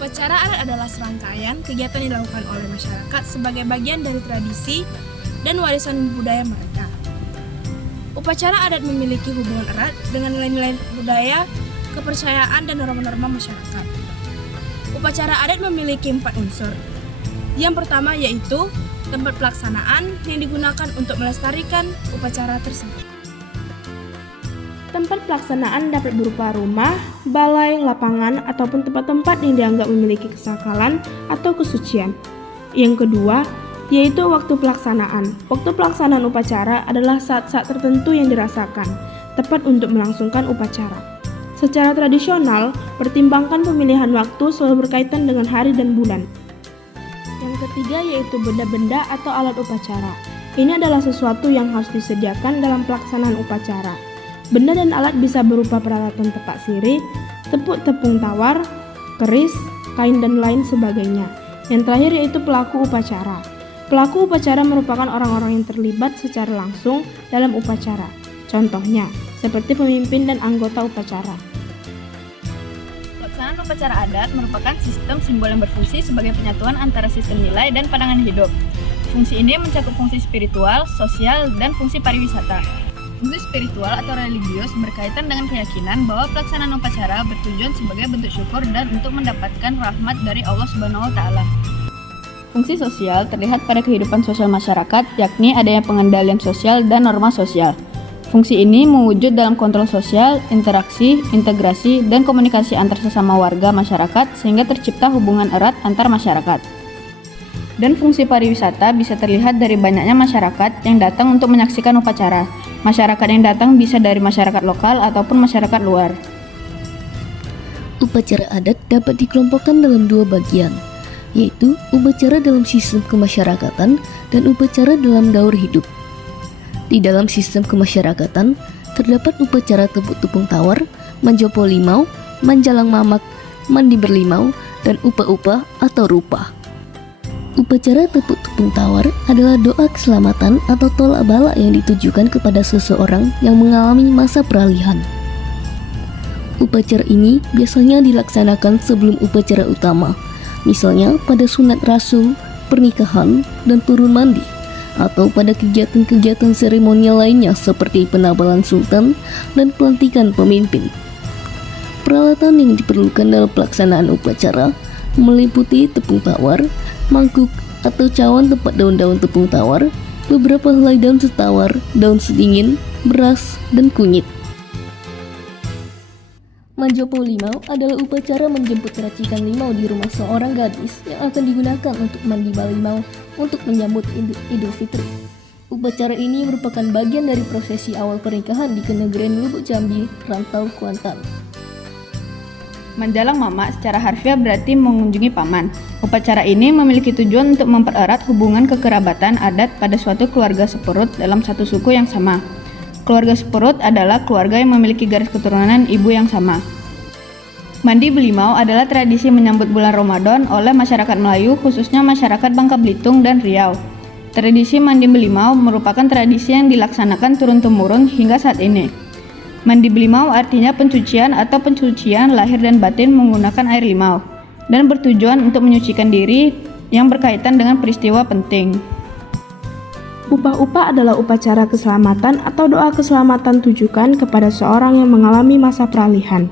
Upacara adat adalah serangkaian kegiatan yang dilakukan oleh masyarakat sebagai bagian dari tradisi dan warisan budaya mereka. Upacara adat memiliki hubungan erat dengan nilai-nilai budaya, kepercayaan, dan norma-norma masyarakat. Upacara adat memiliki 4 unsur. Yang pertama yaitu tempat pelaksanaan yang digunakan untuk melestarikan upacara tersebut. Tempat pelaksanaan dapat berupa rumah, balai, lapangan, ataupun tempat-tempat yang dianggap memiliki kesakalan atau kesucian. Yang kedua, yaitu waktu pelaksanaan. Waktu pelaksanaan upacara adalah saat-saat tertentu yang dirasakan, tepat untuk melangsungkan upacara. Secara tradisional, pertimbangan pemilihan waktu selalu berkaitan dengan hari dan bulan. Yang ketiga yaitu benda-benda atau alat upacara. Ini adalah sesuatu yang harus disediakan dalam pelaksanaan upacara. Benda dan alat bisa berupa peralatan tepak sirih, tepung tawar, keris, kain, dan lain sebagainya. Yang terakhir yaitu pelaku upacara. Pelaku upacara merupakan orang-orang yang terlibat secara langsung dalam upacara. Contohnya, seperti pemimpin dan anggota upacara. Pelaksanaan upacara adat merupakan sistem simbol yang berfungsi sebagai penyatuan antara sistem nilai dan pandangan hidup. Fungsi ini mencakup fungsi spiritual, sosial, dan fungsi pariwisata. Fungsi spiritual atau religius berkaitan dengan keyakinan bahwa pelaksanaan upacara bertujuan sebagai bentuk syukur dan untuk mendapatkan rahmat dari Allah Subhanahu wa Ta'ala. Fungsi sosial terlihat pada kehidupan sosial masyarakat, yakni adanya pengendalian sosial dan norma sosial. Fungsi ini mewujud dalam kontrol sosial, interaksi, integrasi, dan komunikasi antar sesama warga masyarakat sehingga tercipta hubungan erat antar masyarakat. Dan fungsi pariwisata bisa terlihat dari banyaknya masyarakat yang datang untuk menyaksikan upacara. Masyarakat yang datang bisa dari masyarakat lokal ataupun masyarakat luar. Upacara adat dapat dikelompokkan dalam 2 bagian, yaitu upacara dalam sistem kemasyarakatan dan upacara dalam daur hidup. Di dalam sistem kemasyarakatan, terdapat upacara tepuk-tepung tawar, manjopo limau, manjalang mamak, mandi berlimau, dan upa-upa atau rupa. Upacara tepuk-tepung tawar adalah doa keselamatan atau tolak bala yang ditujukan kepada seseorang yang mengalami masa peralihan. Upacara ini biasanya dilaksanakan sebelum upacara utama, misalnya pada sunat rasul, pernikahan, dan turun mandi, atau pada kegiatan-kegiatan seremonial lainnya seperti penabalan sultan dan pelantikan pemimpin. Peralatan yang diperlukan dalam pelaksanaan upacara meliputi tepung tawar, mangkuk atau cawan tempat daun-daun tepung tawar, beberapa helai daun setawar, daun sedingin, beras, dan kunyit. Manjopo limau adalah upacara menjemput racikan limau di rumah seorang gadis yang akan digunakan untuk mandi balimau untuk menyambut Idul Fitri. Upacara ini merupakan bagian dari prosesi awal pernikahan di Kenegerian Lubuk Jambi, Rantau Kuantan. Manjalang mamak secara harfiah berarti mengunjungi paman. Upacara ini memiliki tujuan untuk mempererat hubungan kekerabatan adat pada suatu keluarga seperut dalam satu suku yang sama. Keluarga seperut adalah keluarga yang memiliki garis keturunan ibu yang sama. Mandi belimau adalah tradisi menyambut bulan Ramadan oleh masyarakat Melayu, khususnya masyarakat Bangka Belitung dan Riau. Tradisi mandi belimau merupakan tradisi yang dilaksanakan turun-temurun hingga saat ini. Mandi belimau artinya pencucian atau pencucian lahir dan batin menggunakan air limau dan bertujuan untuk menyucikan diri yang berkaitan dengan peristiwa penting. Upah-upah adalah upacara keselamatan atau doa keselamatan tujukan kepada seorang yang mengalami masa peralihan.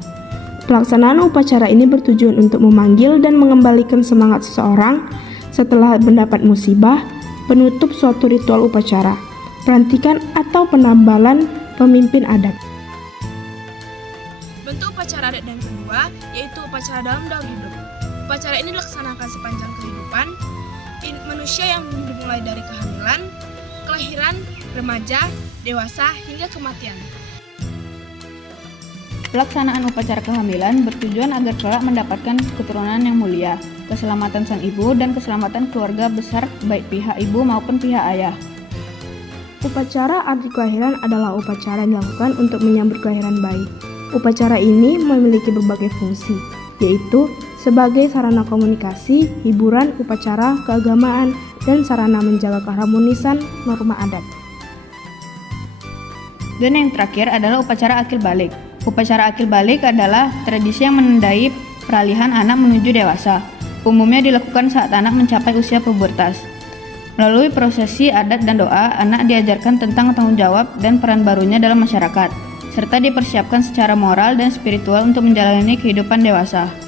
Pelaksanaan upacara ini bertujuan untuk memanggil dan mengembalikan semangat seseorang setelah mendapat musibah, penutup suatu ritual upacara, pelantikan atau penambalan pemimpin adat. Bentuk upacara adat yang kedua yaitu upacara dalam daur hidup. Upacara ini dilaksanakan sepanjang kehidupan manusia yang dimulai dari kehamilan, kelahiran, remaja, dewasa, hingga kematian. Pelaksanaan upacara kehamilan bertujuan agar kelak mendapatkan keturunan yang mulia, keselamatan sang ibu, dan keselamatan keluarga besar baik pihak ibu maupun pihak ayah. Upacara arti kelahiran adalah upacara yang dilakukan untuk menyambut kelahiran bayi. Upacara ini memiliki berbagai fungsi, yaitu sebagai sarana komunikasi, hiburan, upacara, keagamaan, dan sarana menjaga keharmonisan norma adat. Dan yang terakhir adalah upacara akil balik. Upacara akil balik adalah tradisi yang menandai peralihan anak menuju dewasa. Umumnya dilakukan saat anak mencapai usia pubertas. Melalui prosesi adat dan doa, anak diajarkan tentang tanggung jawab dan peran barunya dalam masyarakat, serta dipersiapkan secara moral dan spiritual untuk menjalani kehidupan dewasa.